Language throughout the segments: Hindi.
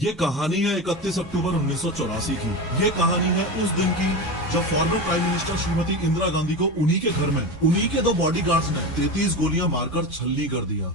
ये कहानी है 31 अक्टूबर 1984 की। ये कहानी है उस दिन की जब former prime minister Shrimati Indira Gandhi को उन्हीं के घर में उन्हीं के दो बॉडीगार्ड्स ने 33 गोलियां मारकर छलनी कर दिया।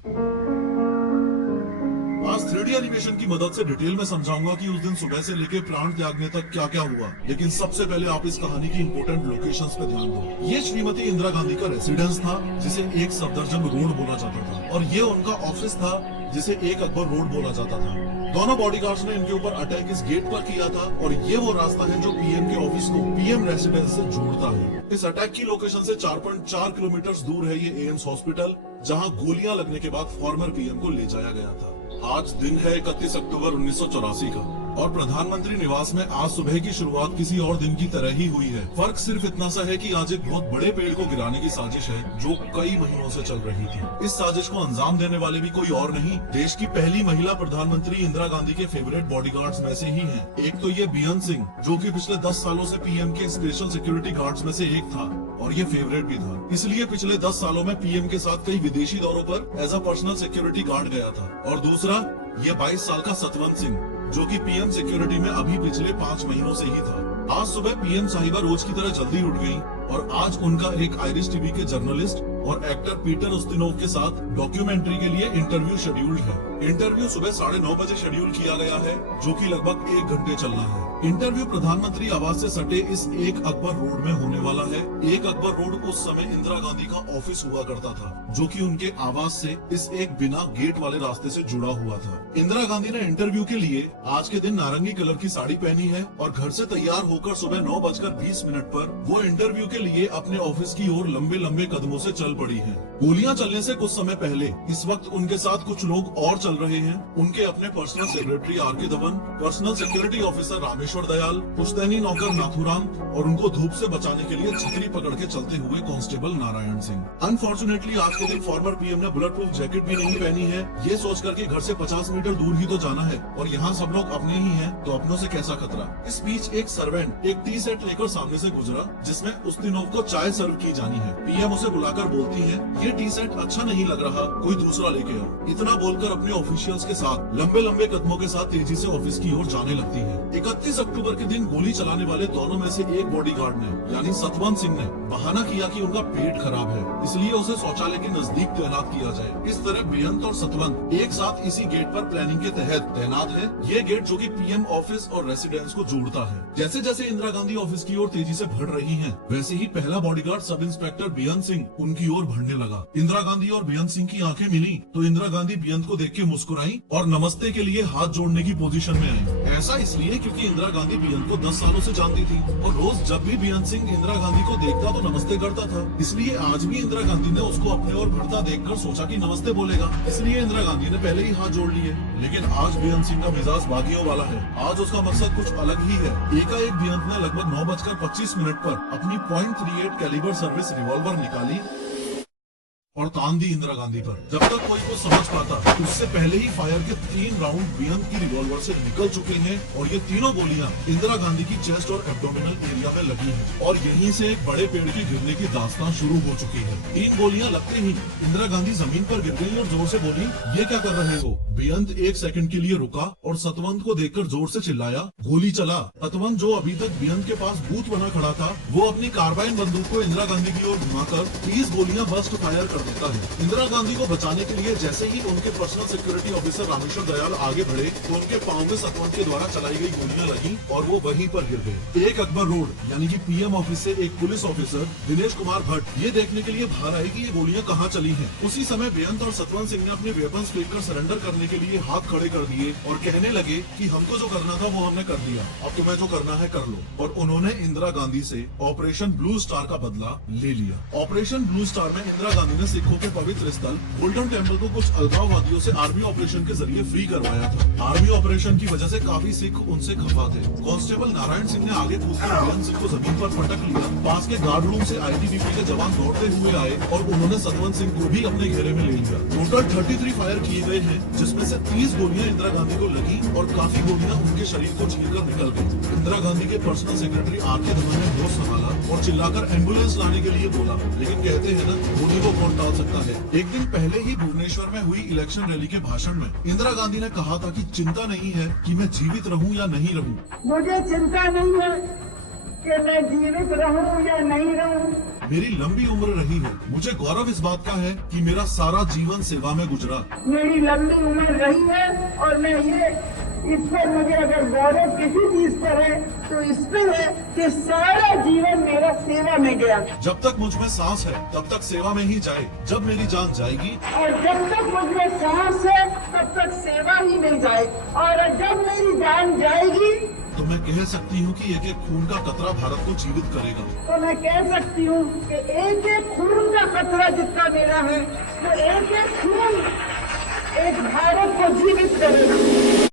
आज 3D एनिमेशन की मदद से डिटेल में समझाऊंगा कि उस दिन सुबह से लेकर प्राण त्यागने तक क्या क्या हुआ। लेकिन सबसे पहले आप इस कहानी की इंपोर्टेंट लोकेशंस पे ध्यान दो। ये श्रीमती इंदिरा गांधी का रेसिडेंस था जिसे एक सफदरजंग रोड बोला जाता था, और ये उनका ऑफिस था जिसे एक अकबर रोड बोला जाता था। दोनों बॉडीगार्ड्स ने इनके ऊपर अटैक इस गेट पर किया था, और ये वो रास्ता है जो पीएम के ऑफिस को पीएम रेसिडेंस से जोड़ता है। इस अटैक की लोकेशन से 4.4 किलोमीटर दूर है ये एम्स हॉस्पिटल, जहां गोलियां लगने के बाद फॉर्मर पीएम को ले जाया गया था। आज दिन है 31 अक्टूबर 1984 का, और प्रधानमंत्री निवास में आज सुबह की शुरुआत किसी और दिन की तरह ही हुई है। फर्क सिर्फ इतना सा है कि आज एक बहुत बड़े पेड़ को गिराने की साजिश है जो कई महीनों से चल रही थी। इस साजिश को अंजाम देने वाले भी कोई और नहीं, देश की पहली महिला प्रधानमंत्री इंदिरा गांधी के फेवरेट बॉडीगार्ड्स में से ही हैं। एक तो ये बेअंत सिंह, जो कि पिछले 10 सालों से पीएम के स्पेशल सिक्योरिटी गार्ड्स में से एक था, और ये फेवरेट भी था, इसलिए पिछले 10 सालों में पीएम के साथ कई विदेशी दौरों पर as a personal security guard गया था। और दूसरा ये 22 साल का सतवंत सिंह, जो कि पीएम सिक्योरिटी में अभी पिछले 5 महीनों से ही था। आज सुबह पीएम साहिबा रोज की तरह जल्दी उठ गयी, और आज उनका एक आयरिश टीवी के जर्नलिस्ट और एक्टर पीटर उस्तिनोव के साथ डॉक्यूमेंट्री के लिए इंटरव्यू शेड्यूल्ड है। इंटरव्यू सुबह 9:30 बजे शेड्यूल किया गया है, जो कि लगभग 1 घंटे चलना है। इंटरव्यू प्रधानमंत्री आवास से सटे इस एक अकबर रोड में होने वाला है। एक अकबर रोड उस समय इंदिरा गांधी का ऑफिस हुआ करता था, जो कि उनके आवास से इस एक बिना गेट वाले रास्ते से जुड़ा हुआ था। इंदिरा गांधी ने इंटरव्यू के लिए आज के दिन नारंगी कलर की साड़ी पहनी है, और घर से तैयार होकर सुबह 9:20 पर वो इंटरव्यू के लिए अपने ऑफिस की ओर लंबे लंबे कदमों से चल पड़ी है। गोलियां चलने से कुछ समय पहले इस वक्त उनके साथ कुछ लोग और चल रहे हैं। उनके अपने personal secretary R K. Dhawan, personal security officer Rameshwar Dayal, पुश्तैनी नौकर नाथुराम, और उनको धूप से बचाने के लिए छतरी पकड़ के चलते हुए कांस्टेबल नारायण सिंह। अनफॉर्चुनेटली आज के दिन फॉर्मर पीएम ने बुलेट प्रूफ जैकेट भी नहीं पहनी है, ये सोचकर कि घर से 50 मीटर दूर ही तो जाना है, और यहाँ सब लोग अपने ही हैं, तो अपनों से कैसा खतरा। इस बीच एक सर्वेंट एक टी सेट लेकर सामने से गुजरा, जिसमें उस्तिनोव को चाय सर्व की जानी है। पीएम उसे बुलाकर बोलती है, ये टी सेट अच्छा नहीं लग रहा, कोई दूसरा लेके आओ। इतना बोलकर अपने ऑफिशियल्स के साथ लंबे लंबे कदमों के साथ तेजी से ऑफिस की ओर जाने लगती है। 31 अक्टूबर के दिन गोली चलाने वाले दोनों में से एक बॉडीगार्ड ने, यानी सतवंत सिंह ने बहाना किया कि उनका पेट खराब है, इसलिए उसे शौचालय के नजदीक तैनात किया जाए। इस तरह बेअंत और सतवंत एक साथ इसी गेट पर प्लानिंग के तहत तैनात है। ये गेट जो कि पीएम ऑफिस और रेसिडेंस को जोड़ता है। जैसे जैसे इंदिरा गांधी ऑफिस की ओर तेजी से बढ़ रही हैं, वैसे ही पहला बॉडीगार्ड सब इंस्पेक्टर बेअंत सिंह उनकी ओर बढ़ने लगा। इंदिरा गांधी और बेअंत सिंह की आंखें मिली तो इंदिरा गांधी बेअंत को देख के मुस्कुराई और नमस्ते के लिए हाथ जोड़ने की पोजीशन में आई। ऐसा इसलिए क्योंकि इंदिरा गांधी बेअंत को 10 सालों से जानती थी, और रोज जब भी बेअंत सिंह इंदिरा गांधी को देखता तो नमस्ते करता था। इसलिए आज भी इंदिरा गांधी ने उसको अपने ओर बढ़ता देखकर सोचा कि नमस्ते बोलेगा, इसलिए इंदिरा गांधी ने पहले ही हाथ जोड़ लिए। लेकिन आज बेअंत सिंह का मिजाज बागियों वाला है। आज उसका मकसद कुछ अलग ही है। एकाएक बेअंत ने लगभग 9:25 पर अपनी .38 कैलिबर सर्विस रिवॉल्वर निकाली और तान दी इंदिरा गांधी पर। जब तक कोई को समझ पाता, उससे पहले ही फायर के 3 राउंड बेअंत की रिवॉल्वर से निकल चुके हैं, और ये तीनों गोलियां इंदिरा गांधी की चेस्ट और एब्डोमिनल एरिया में लगी हैं, और यहीं से एक बड़े पेड़ के गिरने की दास्तान शुरू हो चुकी है। 3 गोलियां लगते ही इंदिरा गांधी जमीन पर गिर गई और जोर से बोली, ये क्या कर रहे हो। बेअंत 1 सेकंड के लिए रुका और सतवंत को देखकर जोर से चिल्लाया, गोली चला। सतवंत, जो अभी तक बेअंत के पास बूथ बना खड़ा था, वो अपनी कार्बाइन बंदूक को इंदिरा गांधी की ओर घुमाकर 30 गोलियां बस्ट फायर कर देता है। इंदिरा गांधी को बचाने के लिए जैसे ही उनके personal security officer Rameshwar Dayal आगे बढ़े, तो उनके पांव में सतवंत के द्वारा चलाई गई गोलियां लगी और वो वहीं पर गिर गए। एक अकबर रोड यानी कि पीएम ऑफिस से एक पुलिस ऑफिसर दिनेश कुमार भट्ट ये देखने के लिए बाहर आए कि ये गोलियां कहाँ चली हैं। उसी समय बेअंत और सतवंत सिंह ने अपने वेपन्स फेंककर सरेंडर करने के लिए हाथ खड़े कर दिए और कहने लगे कि हमको जो करना था वो हमने कर दिया, अब तुम्हें जो करना है कर लो। और उन्होंने इंदिरा गांधी से ऑपरेशन ब्लू स्टार का बदला ले लिया। ऑपरेशन ब्लू स्टार में इंदिरा गांधी ने सिखों के पवित्र स्थल गोल्डन टेम्पल को कुछ अलगाववादियों से आर्मी ऑपरेशन के जरिए फ्री करवाया था। आर्मी ऑपरेशन की वजह से काफी सिख उनसे खफा थे। कांस्टेबल नारायण सिंह ने आगे कूदकर बेअंत सिंह को जमीन पर पटक लिया। पास के गार्ड रूम से आईटीबीपी के जवान दौड़ते हुए आए और उन्होंने सतवंत सिंह को भी अपने घेरे में ले लिया। टोटल 33 फायर किए गए हैं, जिसमें से 30 गोलियां इंदिरा गांधी को लगी और काफी गोलियां उनके शरीर को चीरकर निकल गई। इंदिरा गांधी के पर्सनल सेक्रेटरी आर.के. धवन ने होश संभाला और चिल्लाकर एम्बुलेंस लाने के लिए बोला, लेकिन कहते हैं ना, गोली को कौन निकाल सकता है। एक दिन पहले ही भुवनेश्वर में हुई इलेक्शन रैली के भाषण में इंदिरा गांधी ने कहा था कि चिंता नहीं है कि मैं जीवित रहूं या नहीं रहूं। मुझे चिंता नहीं है कि मैं जीवित रहूं या नहीं रहूं। मेरी लंबी उम्र रही है। मुझे गौरव इस बात का है कि मेरा सारा जीवन सेवा में गुजरा। मेरी लंबी उम्र रही है और मैं ये इस पर मुझे अगर गौरव किसी चीज पर है तो इस पर है कि सारा जीवन मेरा सेवा में गया। जब तक मुझ में सांस है तब तक सेवा में ही जाए। जब मेरी जान जाएगी और जब तक मुझ में सांस है तब तक सेवा ही में जाए। और जब मेरी जान जाएगी तो मैं कह सकती हूँ कि एक एक खून का कतरा भारत को जीवित करेगा। तो मैं कह सकती हूँ कि एक एक खून का कतरा जितना मेरा है तो एक एक खून एक भारत को जीवित करेगा।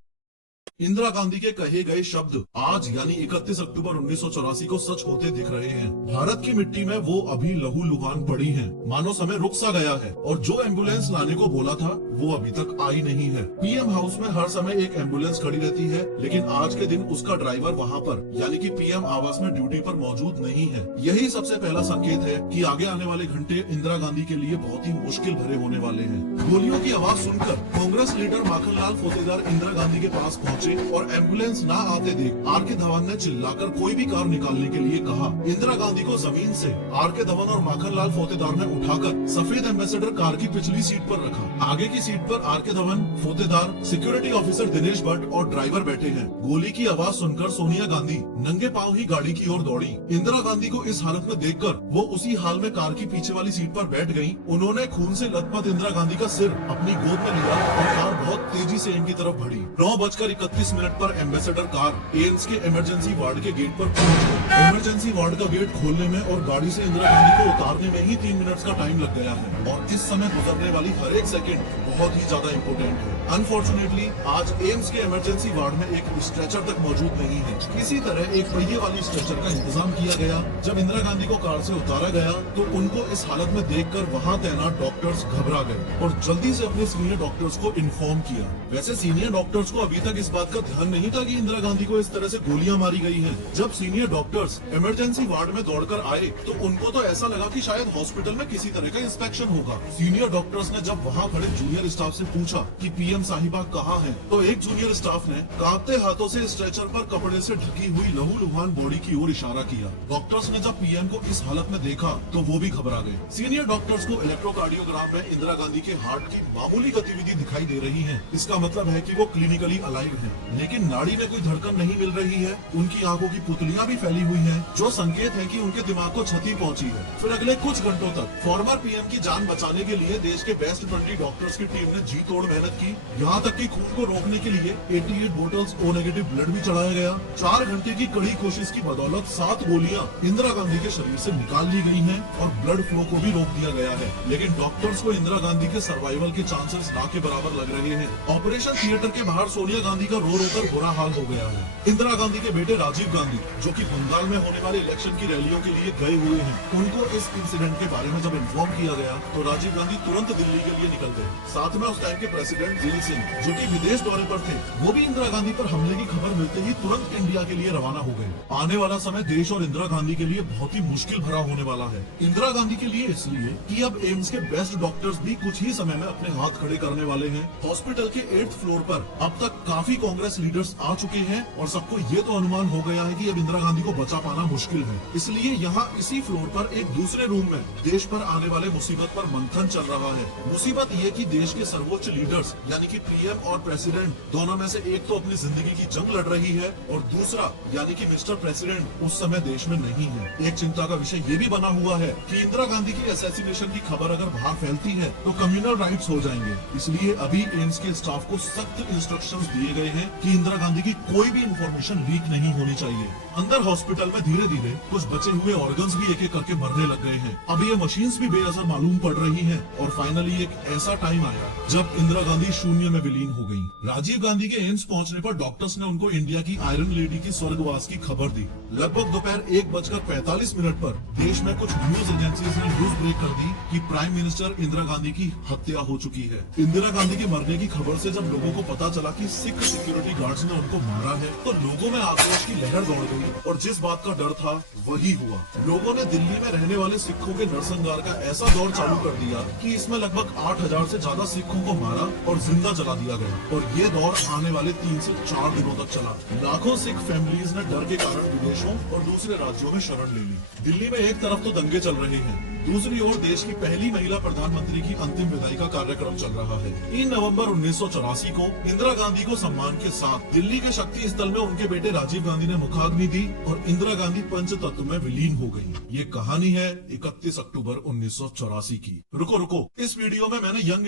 इंदिरा गांधी के कहे गए शब्द आज यानी 31 अक्टूबर 1984 को सच होते दिख रहे हैं। भारत की मिट्टी में वो अभी लहूलुहान पड़ी हैं। मानो समय रुक सा गया है और जो एम्बुलेंस लाने को बोला था वो अभी तक आई नहीं है। पीएम हाउस में हर समय एक एम्बुलेंस खड़ी रहती है, लेकिन आज के दिन उसका ड्राइवर वहाँ पर यानी कि पीएम आवास में ड्यूटी पर मौजूद नहीं है। यही सबसे पहला संकेत है कि आगे आने वाले घंटे इंदिरा गांधी के लिए बहुत ही मुश्किल भरे होने वाले हैं। गोलियों की आवाज सुनकर कांग्रेस लीडर माखनलाल फोतेदार इंदिरा गांधी के पास पहुँचे और एम्बुलेंस ना आते देख आर के धवन ने चिल्लाकर कोई भी कार निकालने के लिए कहा। इंदिरा गांधी को जमीन से आर के धवन और माखनलाल फोतेदार ने उठाकर सफेद एम्बेसडर कार की पिछली सीट पर रखा। आगे की सीट पर आर के धवन, फोतेदार, सिक्योरिटी ऑफिसर दिनेश भट्ट और ड्राइवर बैठे हैं। गोली की आवाज सुनकर सोनिया गांधी नंगे पांव ही गाड़ी की ओर दौड़ी। इंदिरा गांधी को इस हालत में देखकर वो उसी हाल में कार की पीछे वाली सीट पर बैठ गयी। उन्होंने खून से लथपथ इंदिरा गांधी का सिर अपनी गोद में लिया और कार बहुत तेजी से इनकी तरफ बढ़ी। 9:31 पर एम्बेसडर कार एम्स के इमरजेंसी वार्ड के गेट पर पहुंची। इमरजेंसी वार्ड का गेट खोलने में और गाड़ी से इंदिरा गांधी को उतारने में ही 3 मिनट का टाइम लग गया है और इस समय गुजरने वाली हर एक सेकंड बहुत ही ज्यादा इम्पोर्टेंट है। अनफॉर्चुनेटली आज एम्स के इमरजेंसी वार्ड में एक स्ट्रेचर तक मौजूद नहीं है। किसी तरह एक पहिए वाली स्ट्रेचर का इंतजाम किया गया। जब इंदिरा गांधी को कार से उतारा गया तो उनको इस हालत में देखकर वहां तैनात डॉक्टर्स घबरा गए और जल्दी से अपने सीनियर डॉक्टर्स को इन्फॉर्म किया। वैसे सीनियर डॉक्टर्स को अभी तक इस बात का ध्यान नहीं था कि इंदिरा गांधी को इस तरह से गोलियां मारी गई हैं। जब सीनियर डॉक्टर्स इमरजेंसी वार्ड में दौड़कर आए तो उनको तो ऐसा लगा कि शायद हॉस्पिटल में किसी तरह का इंस्पेक्शन होगा। सीनियर डॉक्टर्स ने जब वहाँ खड़े जूनियर स्टाफ से पूछा कि पीएम साहिबा कहाँ हैं, तो एक जूनियर स्टाफ ने कांपते हाथों से स्ट्रेचर पर कपड़े से ढकी हुई लहूलुहान बॉडी की ओर इशारा किया। डॉक्टर्स ने जब पीएम को इस हालत में देखा तो वो भी घबरा गए। सीनियर डॉक्टर्स को इलेक्ट्रोकार्डियोग्राम में इंदिरा गांधी के हार्ट की मामूली गतिविधि दिखाई दे रही है। इसका मतलब है कि वो क्लिनिकली अलाइव हैं, लेकिन नाड़ी में कोई धड़कन नहीं मिल रही है। उनकी आंखों की पुतलियां भी फैली हुई हैं, जो संकेत है कि उनके दिमाग को क्षति पहुंची है। फिर अगले कुछ घंटों तक फॉर्मर पीएम की जान बचाने के लिए देश के बेस्ट 20 डॉक्टर्स की टीम ने जी तोड़ मेहनत की। यहाँ तक कि खून को रोकने के लिए 88 बोतल्स ओ नेगेटिव ब्लड भी चढ़ाया गया। 4 घंटे की कड़ी कोशिश की बदौलत 7 गोलियां इंदिरा गांधी के शरीर से निकाल ली गई हैं और ब्लड फ्लो को भी रोक दिया गया है। लेकिन डॉक्टर्स को इंदिरा गांधी के सर्वाइवल के चांसेस ना के बराबर लग रहे हैं। ऑपरेशन थिएटर के बाहर सोनिया गांधी का रो रोकर बुरा हाल हो गया है। इंदिरा गांधी के बेटे राजीव गांधी, जो कि बंगाल में होने वाले इलेक्शन की रैलियों के लिए गए हुए हैं, उनको इस इंसिडेंट के बारे में जब इन्फॉर्म किया गया तो राजीव गांधी तुरंत दिल्ली के लिए निकल गए। साथ में उस टाइम के प्रेसिडेंट दिल सिंह, जो कि विदेश दौरे पर थे, वो भी इंदिरा गांधी पर हमले की खबर मिलते ही तुरंत इंडिया के लिए रवाना हो गए। आने वाला समय देश और इंदिरा गांधी के लिए बहुत ही मुश्किल भरा होने वाला है। इंदिरा गांधी के लिए इसलिए कि अब एम्स के बेस्ट डॉक्टर्स भी कुछ ही समय में अपने हाथ खड़े करने वाले हैं। हॉस्पिटल के 8th फ्लोर पर अब तक काफी कांग्रेस लीडर्स आ चुके हैं और सबको ये तो अनुमान हो गया है कि अब इंदिरा गांधी को बचा पाना मुश्किल है। इसलिए यहाँ इसी फ्लोर पर एक दूसरे रूम में देश पर आने वाले मुसीबत पर मंथन चल रहा है। मुसीबत ये कि देश के सर्वोच्च लीडर्स यानी कि पीएम और प्रेसिडेंट दोनों में से एक तो अपनी जिंदगी की जंग लड़ रही है और दूसरा यानी कि मिस्टर प्रेसिडेंट उस समय देश में नहीं है। एक चिंता का विषय ये भी बना हुआ है कि इंदिरा गांधी की असैसिनेशन की खबर अगर बाहर फैलती है तो कम्युनल राइट्स हो जाएंगे। इसलिए अभी एम्स के स्टाफ को सख्त इंस्ट्रक्शंस दिए गए हैं कि इंदिरा गांधी की कोई भी इंफॉर्मेशन लीक नहीं होनी चाहिए। अंदर हॉस्पिटल में धीरे धीरे कुछ बचे हुए ऑर्गन्स भी एक एक करके मरने लग गए हैं। अब ये मशीन्स भी बेअसर मालूम पड़ रही हैं और फाइनली एक ऐसा टाइम आएगा जब इंदिरा गांधी शून्य में विलीन हो गईं। राजीव गांधी के एम्स पहुंचने पर डॉक्टर्स ने उनको इंडिया की आयरन लेडी की स्वर्गवास की खबर दी। लगभग दोपहर 1:45 पर देश में कुछ न्यूज एजेंसीज ने न्यूज ब्रेक कर दी कि प्राइम मिनिस्टर इंदिरा गांधी की हत्या हो चुकी है। इंदिरा गांधी के मरने की खबर से जब लोगों को पता चला कि सिख सिक्योरिटी गार्ड्स ने उनको मारा है, तो लोगों में आक्रोश की लहर दौड़ गई और जिस बात का डर था वही हुआ। लोगों ने दिल्ली में रहने वाले सिखों के नरसंहार का ऐसा दौर चालू कर दिया कि इसमें लगभग 8,000 से ज्यादा सिखों को मारा और जिंदा जला दिया गया और ये दौर आने वाले 3 से 4 दिनों तक चला। लाखों सिख फैमिलीज ने डर के कारण विदेशों और दूसरे राज्यों में शरण ले ली। दिल्ली में एक तरफ तो दंगे चल रहे हैं, दूसरी ओर देश की पहली महिला प्रधानमंत्री की अंतिम विदाई का कार्यक्रम चल रहा है। 3 नवंबर 1984 को इंदिरा गांधी को सम्मान के साथ दिल्ली के शक्ति स्थल में उनके बेटे राजीव गांधी ने मुखाग्नि दी और इंदिरा गांधी पंचतत्व में विलीन हो गई। ये कहानी है 31 अक्टूबर 1984 की। रुको, इस वीडियो में मैंने यंग